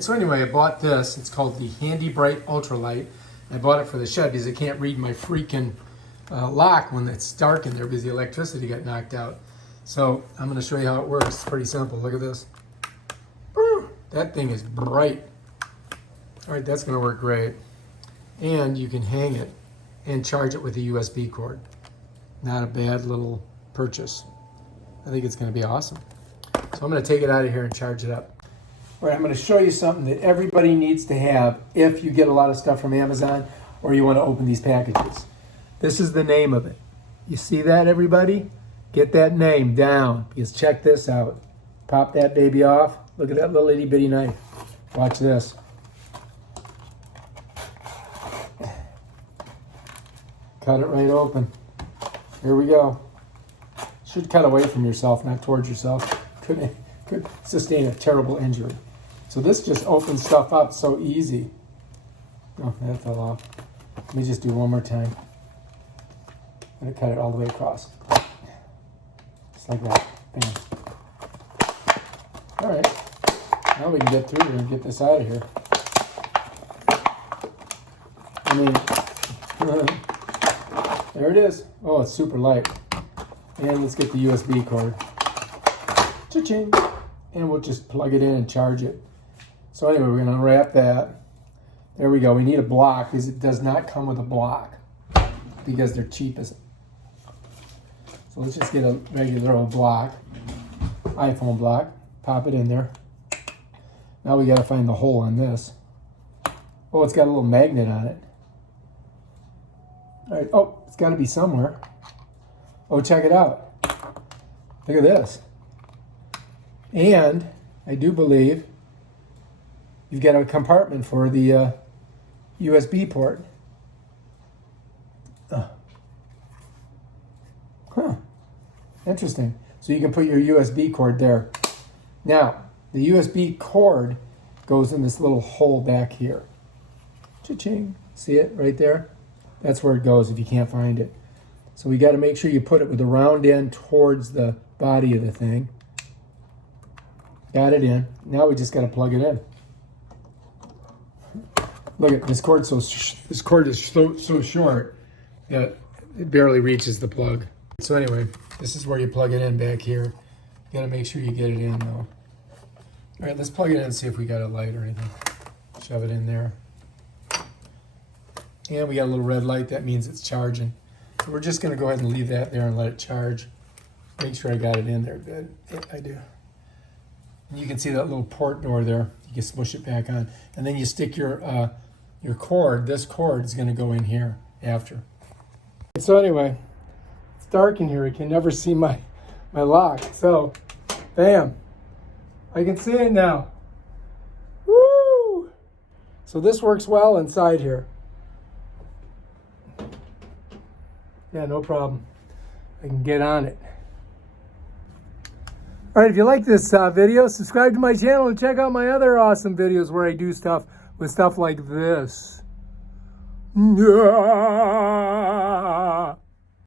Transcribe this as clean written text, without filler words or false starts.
So anyway, I bought this. It's called the Handy Brite Ultralight. I bought it for the shed because I can't read my freaking lock when it's dark in there because the electricity got knocked out. So I'm going to show you how it works. It's pretty simple. Look at this. That thing is bright. All right, that's going to work great. And you can hang it and charge it with a USB cord. Not a bad little purchase. I think it's going to be awesome. So I'm going to take it out of here and charge it up. All right, I'm going to show you something that everybody needs to have if you get a lot of stuff from Amazon or you want to open these packages. This is the name of it. You see that, everybody? Get that name down, because check this out. Pop that baby off. Look at that little itty bitty knife. Watch this. Cut it right open. Here we go. Should cut away from yourself, not towards yourself. Could sustain a terrible injury. So this just opens stuff up so easy. Oh, that fell off. Let me just do one more time. I'm going to cut it all the way across. Just like that. Bam. All right. Now we can get through here and get this out of here. I mean, there it is. Oh, it's super light. And let's get the USB cord. Cha-ching. And we'll just plug it in and charge it. So anyway, we're going to unwrap that. There we go. We need a block because it does not come with a block because they're cheap as. So let's just get a regular old block, iPhone block, pop it in there. Now we got to find the hole on this. Oh, it's got a little magnet on it. All right. Oh, it's got to be somewhere. Oh, check it out. Look at this. And I do believe you've got a compartment for the USB port. Huh. Interesting. So you can put your USB cord there. Now, the USB cord goes in this little hole back here. Cha-ching. See it right there? That's where it goes if you can't find it. So we got to make sure you put it with the round end towards the body of the thing. Got it in. Now we just got to plug it in. Look at this cord. This cord is so short that it barely reaches the plug. So anyway, this is where you plug it in back here. You got to make sure you get it in though. All right, let's plug it in and see if we got a light or anything. Shove it in there. And we got a little red light. That means it's charging. So we're just going to go ahead and leave that there and let it charge. Make sure I got it in there good. Yeah, I do. And you can see that little port door there. You can smush it back on. And then you stick your cord. This cord is going to go in here after. So anyway, it's dark in here. I can never see my lock. So, bam. I can see it now. Woo! So this works well inside here. Yeah, no problem. I can get on it. All right, if you like this video, subscribe to my channel and check out my other awesome videos where I do stuff with stuff like this.